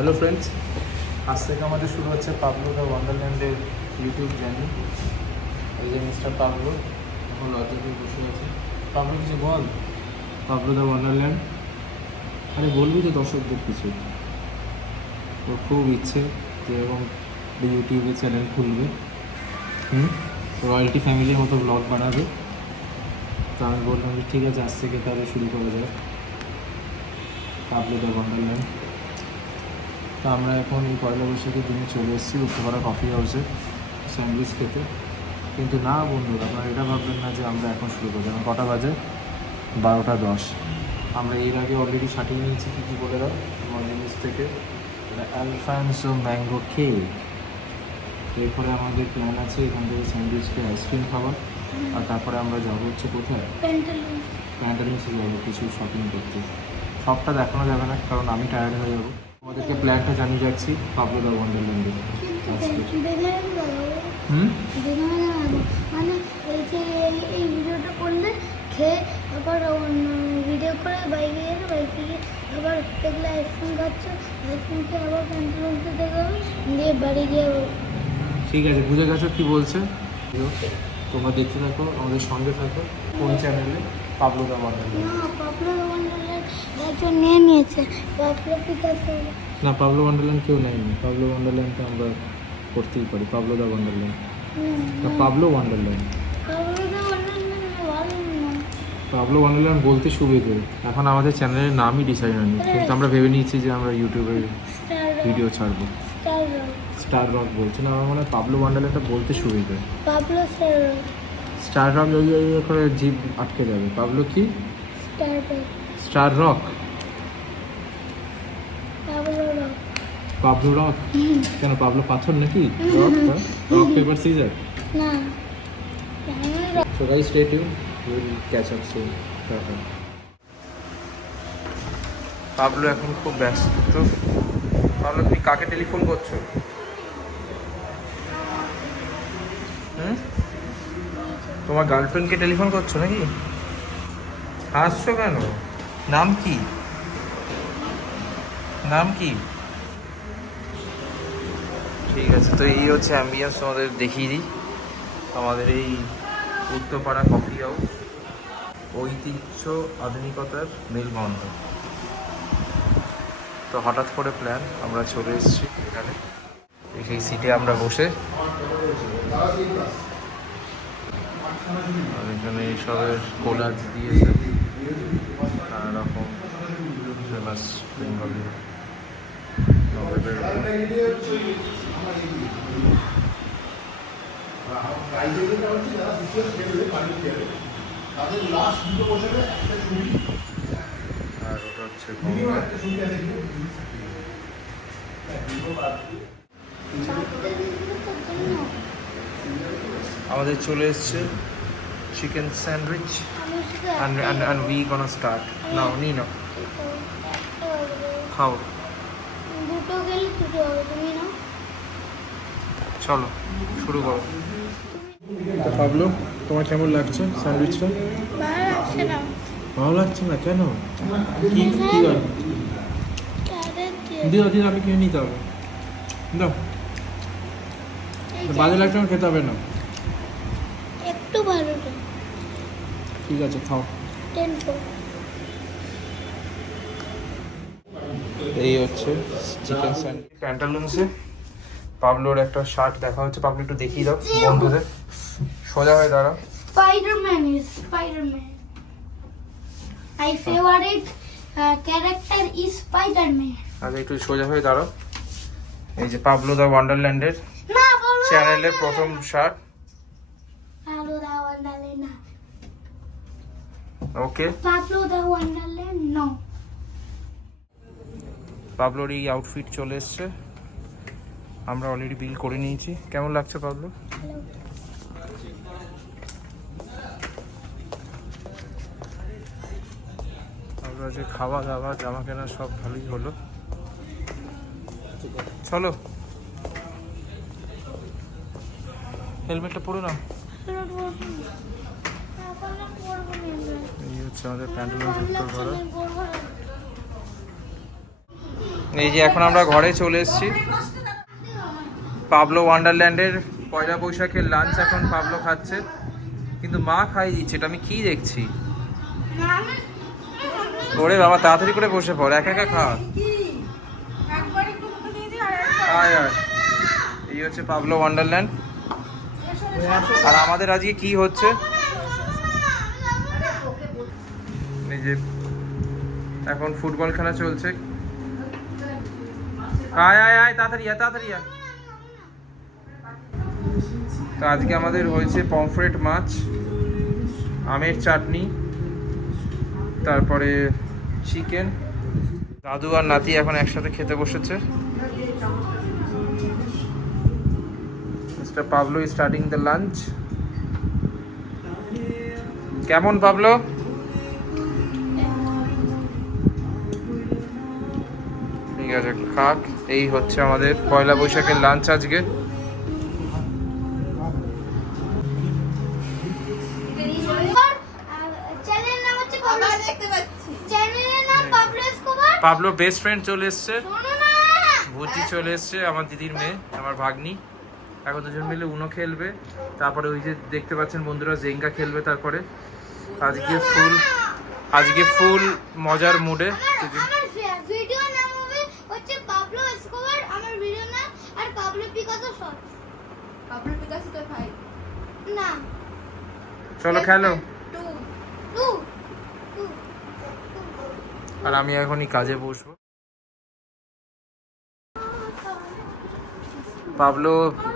Hello friends, আজ থেকে আমাদের শুরু হচ্ছে পাবলো দ্য ওয়ান্ডারল্যান্ডের ইউটিউব চ্যানেল। এই যে মিস্টার পাবলো এখন লজ্জাতে বসে আছে। পাবলো কিছু বল, পাবলো দ্য ওয়ান্ডারল্যান্ড। আরে বলবি তো দর্শকদের কিছু। ওর খুব ইচ্ছে যে এরকম ইউটিউবে চ্যানেল খুলবে, রয়্যালটি ফ্যামিলির মতো ব্লগ বানাবে। তো আমি বললাম যে ঠিক আছে, আজ থেকে তাহলে শুরু করা যায় পাবলো দ্য ওয়ান্ডারল্যান্ড। তো আমরা এখন এই পয়লা বৈশাখের দিনে চলে এসেছি উত্তরপাড়া কফি হাউসে স্যান্ডউইচ খেতে। কিন্তু না বন্ধুরা, আপনারা এটা ভাববেন না যে আমরা এখন শুরু করবো। এখন কটা বাজে? 12:10। আমরা এর আগে অলরেডি সাটিয়ে নিয়েছি কী বলে দাও মজিনিস থেকে অ্যালফান্সো ম্যাঙ্গো কেক। এরপরে আমাদের প্ল্যান আছে এখান থেকে স্যান্ডউইচ খেয়ে আইসক্রিম খাওয়া, আর তারপরে আমরা যাবো হচ্ছে কোথায়, প্যান্টালুন্সে যাবো কিছু শপিং করতে। সবটা দেখানো যাবে না কারণ আমি টায়ার্ড হয়ে যাবো। আমাদেরকে প্ল্যানটা জানিয়ে যাচ্ছি পাবলো দ্য ওয়ান্ডারল্যান্ডে আজকে। মানে এই ভিডিওটা করলে খেয়ে আবার ভিডিও করে বাইকে গেলে বাইকে গিয়ে আবার দেখলে আইসক্রিম খাচ্ছে, আইসক্রিম খেয়ে আবার প্যান্টালুন্সে দেখা হবে, দিয়ে বাড়ি গিয়ে। ঠিক আছে, বুঝে গেছো কী বলছে। তোমরা দেখতে থাকো, আমাদের সঙ্গে থাকো। কোন চ্যানেলে? Pablo the Wonderland. না, পাবলো ওয়ান্ডারল্যান্ড একজন নিয়ে নিয়েছে। পাবলো পিকাসো না, পাবলো ওয়ান্ডারল্যান্ড কেউ নেয়নি। পাবলো ওয়ান্ডারল্যান্ডটা আমরা করতেই পারি। পাবলো দ্য ওয়ান্ডারল্যান্ড না, পাবলো ওয়ান্ডারল্যান্ড। পাবলো ওয়ান্ডারল্যান্ড বলতে সুবিধে। এখন আমাদের চ্যানেলের নামই ডিসাইড হয়নি, কিন্তু আমরা ভেবে নিয়েছি যে আমরা ইউটিউবে ভিডিও ছাড়বো। স্টার রক বলছে না, আমার মনে হয় পাবলো ওয়ান্ডারল্যান্ডটা বলতে সুবিধে। পাবলো স্টার রক করে জিভ আটকে যাবে। পাবলো কি? Star rock. পাবলো রক কেন? পাবলো পাথর নাকি? Rock rock paper scissor. না, So guys, stay tuned. We'll catch up soon. Pablo এখন খুব ব্যস্ত। পাবলো, তুমি কাকে টেলিফোন করছো? তোমার গার্লফ্রেন্ডকে টেলিফোন করছো নাকি? হাসছো কেন? নাম কি? নাম কি? ঠিক আছে, তো এই হচ্ছে অ্যাম্বিয়েন্স, তোমাদের দেখিয়ে দিই। আমাদের এই উত্তরপাড়া কফি হাউস, ঐতিহ্য আধুনিকতার মেলবন্ধন। তো হঠাৎ করে প্ল্যান, আমরা চলে এসেছি এখানে। সেই সিটে আমরা বসে, আর এখানে এইসবের কোলাজ দিয়েছে নানা রকম ফেমাস বেঙ্গলি নবেদের। আর ওটা হচ্ছে আমাদের চলে এসছে chicken sandwich and we gonna start now. Nino, খাও। দুটো গেলে দুটো হবে, তুমি না? চলো শুরু করো। পাবলো, তোমার কেমন লাগছে স্যান্ডউইচটা? ভালো লাগছে না। ভালো লাগছে না কেন? কি কি হয়? দিও দিও, আমি কিনে নিতে হবে। দাও, বাজে লাগছে না, খেতে হবে না। একটু ভালো না। ঠিক আছে, খাও। এই হচ্ছে চিকেন স্যান্ডউইচ প্যান্টালুন্সে। পাবলোর একটা শার্ট দেখা হচ্ছে। পাবলো একটু দেখিয়ে দাও বন্ধুদের। সোজা হয়ে দাঁড়াও। Spider-Man is Spider-Man. My favorite character is Spider-Man. আগে একটু সোজা হয়ে দাঁড়াও। এই যে পাবলো দ্য ওয়ান্ডারল্যান্ডের না, বলো চ্যানেলের প্রথম শার্ট। Pablo the Wonderland না। ওকে, Pablo the Wonderland no. পাবলোর এই আউটফিট চলে এসছে। আমরা অলরেডি বিল করে নিয়েছি। কেমন লাগছে পাবলো? আমরা যে খাওয়া দাওয়া জামা কেনা সব ভালোই হলো। চলো, হেলমেটটা পরে নাও। এই হচ্ছে আমাদের প্যান্টালুন্স উত্তরপাড়া। এই যে এখন আমরা ঘরে চলে এসেছি। পাবলো ওয়ান্ডারল্যান্ডের পয়লা বৈশাখের লাঞ্চ এখন পাবলো খাচ্ছে, কিন্তু মা খাই দিচ্ছে। এটা আমি কি দেখছি? ওরে বাবা, তাড়াতাড়ি করে বসে পড়, একা একা খা। আয় আয়, এই হচ্ছে পাবলো ওয়ান্ডারল্যান্ড। আর আমাদের আজকে কি হচ্ছে, এই যে এখন ফুটবল খেলা চলছে। আয় আয় আয়, তাড়াতাড়ি আয়, তাড়াতাড়ি আয়। তো আজকে আমাদের হয়েছে পমফ্রেট মাছ, আমের চাটনি, তারপরে চিকেন। দাদু আর নাতি এখন একসাথে খেতে বসেছে। Mister Pablo is starting the lunch. কেমন পাবলো? ঠিক আছে, খাক। এই হচ্ছে আমাদের পয়লা বৈশাখের লাঞ্চ আজকে। পাবলো বেস্ট ফ্রেন্ড চলে এসছে, ভুজি চলে এসছে, আমার দিদির মেয়ে, আমার ভাগ্নি। এখন দুজন মিলে উনো খেলবে, তারপরে ওই যে দেখতে পাচ্ছেন বন্ধুরা জেঙ্গা খেলবে। তারপরে আজকে ফুল মজার মুডে। ভিডিও নাম হবে হচ্ছে পাবলো এসকোবার, আমার ভিডিও নাম, আর Pablo Picasso shorts. Pablo Picasso তো ভাই না। চলো খেলো। টু আর আমি এখনই কাজে বসবো। পাবলো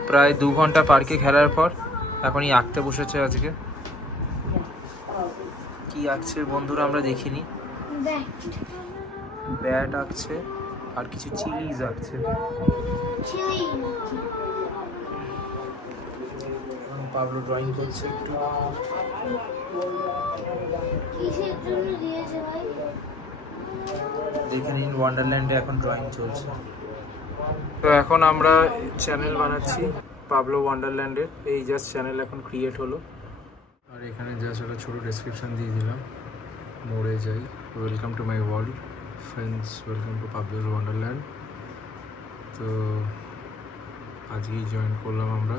প্রায় 2 ঘন্টা পার্কে খেলার পর এখনই আঁকতে বসেছে। আজকে কি আঁকছে বন্ধুরা আমরা দেখিনি। ব্যাট আঁকছে আর কিছু চিলিজ আঁকছে। পাবলো ড্রয়িং করছে একটু। কিসের জন্য দিয়েছে ভাই? দেখে নিন, ওয়ান্ডারল্যান্ডে এখন ড্রয়িং চলছে। তো এখন আমরা চ্যানেল বানাচ্ছি পাবলো ওয়ান্ডারল্যান্ডের। এই জাস্ট চ্যানেল এখন ক্রিয়েট হলো। আর এখানে জাস্ট একটা ছোটো ডেসক্রিপশান দিয়ে দিলাম, মোড়ে যাই, welcome to my world friends, welcome to Pablo's wonderland. তো আজকেই জয়েন করলাম আমরা।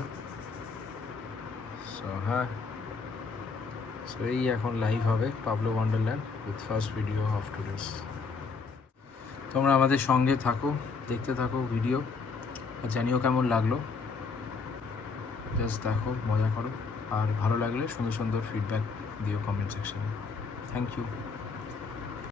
সো হ্যাঁ, সো এই এখন লাইভ হবে Pablo Wonderland with first video of today's. তোমরা আমাদের সঙ্গে থাকো, দেখতে থাকো ভিডিও, আর জানিও কেমন লাগলো। জাস্ট দেখো, মজা করো, আর ভালো লাগলে সুন্দর সুন্দর ফিডব্যাক দিও কমেন্ট সেকশনে। Thank you.